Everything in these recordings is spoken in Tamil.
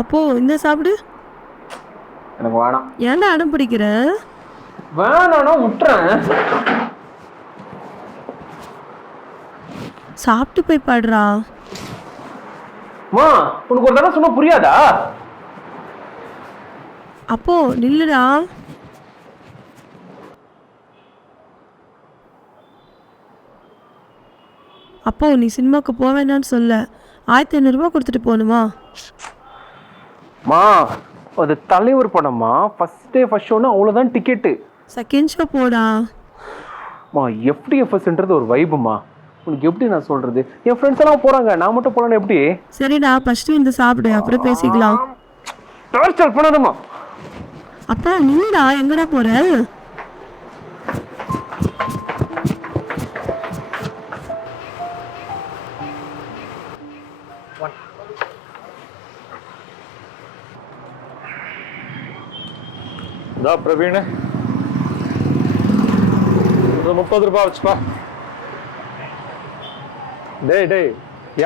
அப்போ இந்த சாப்பிடு. எனக்கு வேணாம். ஏன்டா அடம் பிடிக்கிற? வேணாம்னா விட்டுறேன். சாப்பிட்டு போய் பாடுறா. மா உனக்கு ஒரு தடவை சொன்னா புரியாதா? அப்போ நில்லுடா. அப்போ நீ சினிமாவுக்கு போவேனான்னு சொல்ல 1500 கொடுத்துட்டு போகணுமா? மா அது தலைவர் படம்மா. ஃபர்ஸ்ட் டே ஃபர்ஸ்ட் ஷோன்னு அவ்வளோதான் டிக்கெட்டு. செகண்ட் ஷோ போடா. மா எஃப்டிஎஃப்எஸ்ன்றது ஒரு வைப்புமா. உனக்கு எப்படி நான் சொல்கிறது? என் ஃப்ரெண்ட்ஸ் எல்லாம் போகிறாங்க, நான் மட்டும் போகலான்னு எப்படி? சரிடா, ஃபஸ்ட்டு இந்த சாப்பிடு, அப்புறம் பேசிக்கலாம். டார்ச்சர் பண்ணாதம்மா. அப்பா நில்லுடா, எங்கடா போற? பிரவீன், 30 ரூபாய் வச்சுப்பா. டேய்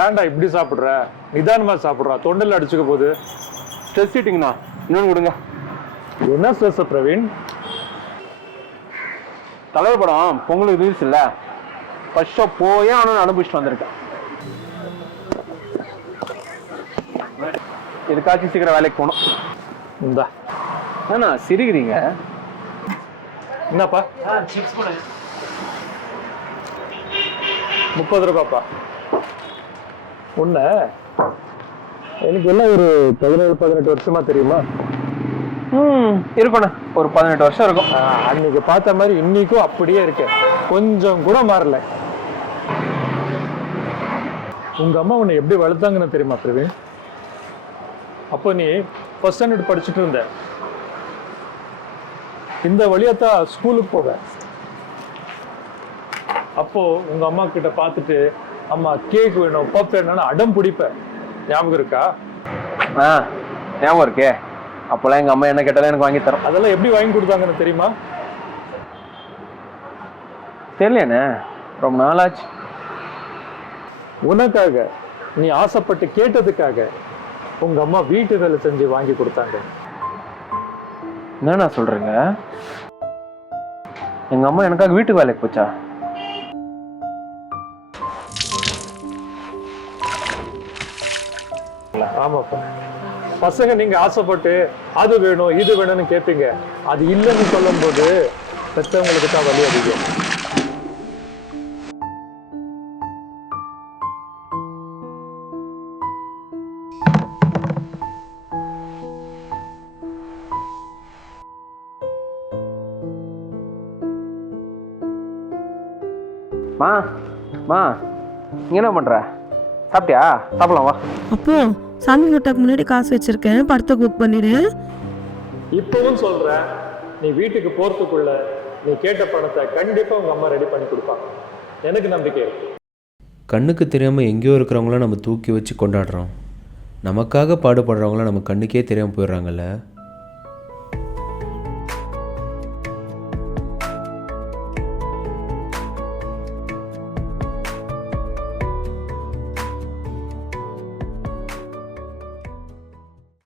ஏன்டா இப்படி சாப்பிட்ற? நிதானமா சாப்பிட்றா, தொண்டில் அடிச்சுக்க போகுது. ஸ்ட்ரெஸ் ஈட்டிங்கண்ணா, இன்னொன்று கொடுங்க. என்ன ஸ்ட்ரெஸ் பிரவீன்? தலைவர் படம் பொங்கலுக்கு ரீல்ஸ் இல்லை, ஃபர்ஸ்ட் ஷோ போயே ஆனால் அனுபவிச்சுட்டு வந்திருக்கேன். இதுக்காச்சும் சீக்கிரம் வேலைக்கு போகணும். இந்தா. ஏண்ணா சிரிக்கிறீங்க? என்னப்பா? 30 ரூபாப்பா. உன்ன எனக்கு எல்லாம் ஒரு 17-18 வருஷமா தெரியுமா? இருக்கண்ணா, ஒரு 18 வருஷம் இருக்கும். அன்னைக்கு பார்த்த மாதிரி இன்னைக்கும் அப்படியே இருக்கு, கொஞ்சம் கூட மாறல. உங்க அம்மா உன்னை எப்படி வளர்த்தாங்கன்னு தெரியுமா பிரவீன்? அப்போ நீ ஃபர்ஸ்ட் ஸ்டாண்டர்ட் படிச்சுட்டு இருந்த. இந்த வழியாத்தான் ஸ்கூலுக்கு போவ. அப்போ உங்க அம்மா கிட்ட பார்த்துட்டு அம்மா கேக் வேணும், பப் வேணும்னு அடம் பிடிப்ப. ஞாபகம் இருக்கா? ஞாபகம் இருக்கே. அப்போல்லாம் எங்க அம்மா என்ன கேட்டாலும் எனக்கு வாங்கி தரோம். அதெல்லாம் எப்படி வாங்கி கொடுத்தாங்கன்னு தெரியுமா? தெரியலண்ணே, ரொம்ப நாளாச்சு. உனக்காக, நீ ஆசைப்பட்டு கேட்டதுக்காக உங்க அம்மா வீட்டு வேலை செஞ்சு வாங்கி கொடுத்தாங்க. என்னண்ணா சொல்றீங்க? எங்க அம்மா எனக்காக வீட்டுக்கு வேலைக்கு போச்சா? ஆமாப்பா. பசங்க நீங்க ஆசைப்பட்டு அது வேணும் இது வேணும்னு கேட்பீங்க. அது இல்லைன்னு சொல்லும் போது பெற்றவங்களுக்கு தான் வலி அதிகம். மா நீ என்ன பண்ற? சாப்பிட்டியா? சாப்பிடலாம் வா. அப்போ சாமி கூட்டக்கு முன்னாடி காசு வச்சிருக்கேன், படத்துக்கு புக் பண்ணிடு. இப்பவும் சொல்றேன், நீ வீட்டுக்கு போறதுக்குள்ள நீ கேட்ட பணத்தை கண்டிப்பா உங்க அம்மா ரெடி பண்ணி கொடுப்பாங்க. எனக்கு நம்பிக்கை இருக்கு. கண்ணுக்கு தெரியாமல் எங்கேயோ இருக்கிறவங்கள நம்ம தூக்கி வச்சு கொண்டாடுறோம். நமக்காக பாடுபடுறவங்கள நம்ம கண்ணுக்கே தெரியாமல் போயிடுறாங்கல்ல.